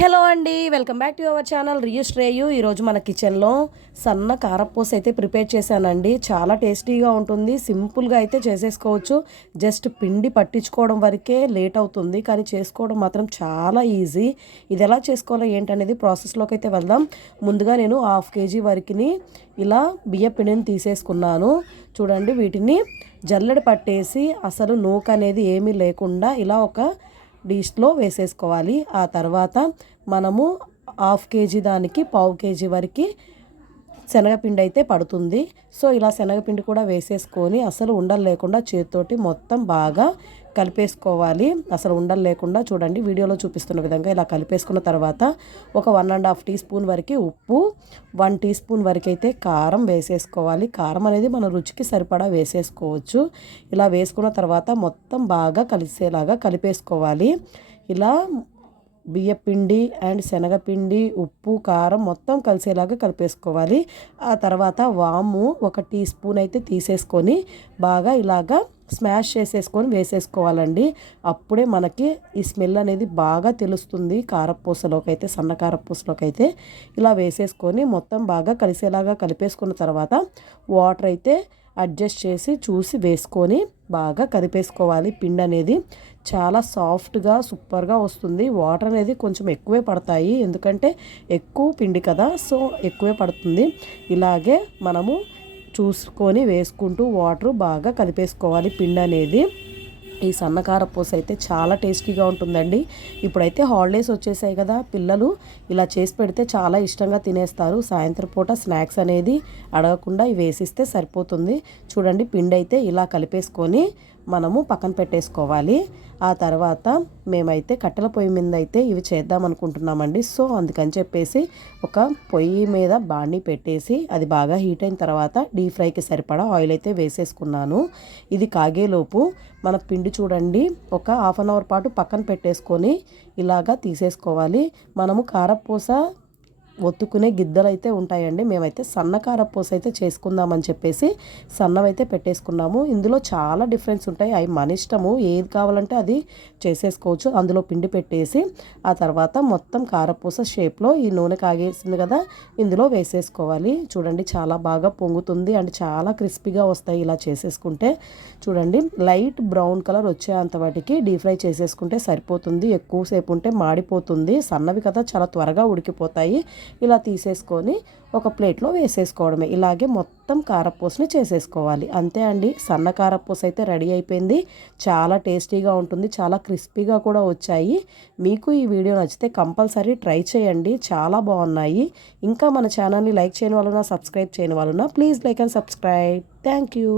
Hello అండి welcome back to our channel రిజిస్ట్రేయు ఈరోజు మన కిచెన్లో సన్న కారపూస అయితే ప్రిపేర్ చేశానండి. చాలా టేస్టీగా ఉంటుంది సింపుల్గా అయితే చేసేసుకోవచ్చు. జస్ట్ పిండి పట్టించుకోవడం వరకే లేట్ అవుతుంది కానీ చేసుకోవడం మాత్రం చాలా ఈజీ. ఇది ఎలా చేసుకోవాలో ఏంటనేది ప్రాసెస్లోకి అయితే వెళ్దాం. ముందుగా నేను హాఫ్ కేజీ వరకుని ఇలా బియ్య పిండిని తీసేసుకున్నాను. చూడండి వీటిని జల్లెడ పట్టేసి అసలు నూక అనేది ఏమీ లేకుండా ఇలా ఒక డిష్లో వేసేసుకోవాలి. ఆ తర్వాత మనము హాఫ్ కేజీ దానికి పావు కేజీ వరకు శనగపిండి అయితే పడుతుంది. సో ఇలా శనగపిండి కూడా వేసేసుకొని అసలు ఉండలు లేకుండా చేతితోటి మొత్తం బాగా కలిపేసుకోవాలి. అసలు ఉండలు లేకుండా చూడండి వీడియోలో చూపిస్తున్న విధంగా ఇలా కలిపేసుకున్న తర్వాత ఒక one and half teaspoon వరకు ఉప్పు వన్ టీ స్పూన్ వరకు అయితే కారం వేసేసుకోవాలి. కారం అనేది మన రుచికి సరిపడా వేసేసుకోవచ్చు. ఇలా వేసుకున్న తర్వాత మొత్తం బాగా కలిసేలాగా కలిపేసుకోవాలి. ఇలా బియ్యపిండి అండ్ శనగపిండి ఉప్పు కారం మొత్తం కలిసేలాగా కలిపేసుకోవాలి. ఆ తర్వాత వాము ఒక టీ స్పూన్ అయితే తీసేసుకొని బాగా ఇలాగా స్మాష్ చేసేసుకొని వేసేసుకోవాలండి. అప్పుడే మనకి ఈ స్మెల్ అనేది బాగా తెలుస్తుంది కారపూసలోకి అయితే సన్న కారపూసలోకి అయితే. ఇలా వేసేసుకొని మొత్తం బాగా కలిసేలాగా కలిపేసుకున్న తర్వాత వాటర్ అయితే అడ్జస్ట్ చేసి చూసి వేసుకొని బాగా కదిపేసుకోవాలి. పిండి అనేది చాలా సాఫ్ట్గా సూపర్గా వస్తుంది. వాటర్ అనేది కొంచెం ఎక్కువే పడతాయి. ఎందుకంటే ఎక్కువ పిండి కదా సో ఎక్కువే పడుతుంది. ఇలాగే మనము చూసుకొని వేసుకుంటూ వాటర్ బాగా కలిపేసుకోవాలి. పిండి అనేది ఈ సన్నకార పూస అయితే చాలా టేస్టీగా ఉంటుందండి. ఇప్పుడైతే హాలిడేస్ వచ్చేసాయి కదా పిల్లలు ఇలా చేసి పెడితే చాలా ఇష్టంగా తినేస్తారు. సాయంత్రం పూట స్నాక్స్ అనేది అడగకుండా ఇవి వేసిస్తే సరిపోతుంది. చూడండి పిండి అయితే ఇలా కలిపేసుకొని మనము పక్కన పెట్టేసుకోవాలి. ఆ తర్వాత మేమైతే కట్టెల పొయ్యి మీద అయితే ఇవి చేద్దాం అనుకుంటున్నామండి. సో అందుకని చెప్పేసి ఒక పొయ్యి మీద బాణీ పెట్టేసి అది బాగా హీట్ అయిన తర్వాత డీప్ ఫ్రైకి సరిపడా ఆయిల్ అయితే వేసేసుకున్నాను. ఇది కాగేలోపు మన పిండి చూడండి ఒక హాఫ్ అన్ అవర్ పాటు పక్కన పెట్టేసుకొని ఇలాగా తీసేసుకోవాలి. మనము కారపూస ఒత్తుకునే గిద్దలు అయితే ఉంటాయండి. మేమైతే సన్నకార పూస అయితే చేసుకుందామని చెప్పేసి సన్నవైతే పెట్టేసుకున్నాము. ఇందులో చాలా డిఫరెన్స్ ఉంటాయి. అవి మన ఇష్టము. ఏది కావాలంటే అది చేసేసుకోవచ్చు. అందులో పిండి పెట్టేసి ఆ తర్వాత మొత్తం కారపూస షేప్లో ఈ నూనె కాగేసింది కదా ఇందులో వేసేసుకోవాలి. చూడండి చాలా బాగా పొంగుతుంది అండ్ చాలా క్రిస్పీగా వస్తాయి ఇలా చేసేసుకుంటే. చూడండి లైట్ బ్రౌన్ కలర్ వచ్చేంత వాటికి డీప్ ఫ్రై చేసేసుకుంటే సరిపోతుంది. ఎక్కువసేపు ఉంటే మాడిపోతుంది. సన్నవి కదా చాలా త్వరగా ఉడికిపోతాయి. ఇలా తీసేసుకొని ఒక ప్లేట్లో వేసేసుకోవడమే. ఇలాగే మొత్తం కారపూసని చేసేసుకోవాలి. అంతే అండి. సన్న కారపూస అయితే రెడీ అయిపోయింది. చాలా టేస్టీగా ఉంటుంది. చాలా క్రిస్పీగా కూడా వచ్చాయి. మీకు ఈ వీడియో నచ్చితే కంపల్సరీ ట్రై చేయండి. చాలా బాగున్నాయి. ఇంకా మన ఛానల్ని లైక్ చేయని వాళ్ళున్నా సబ్స్క్రైబ్ చేయని వాళ్ళున్నా please like and subscribe. Thank you.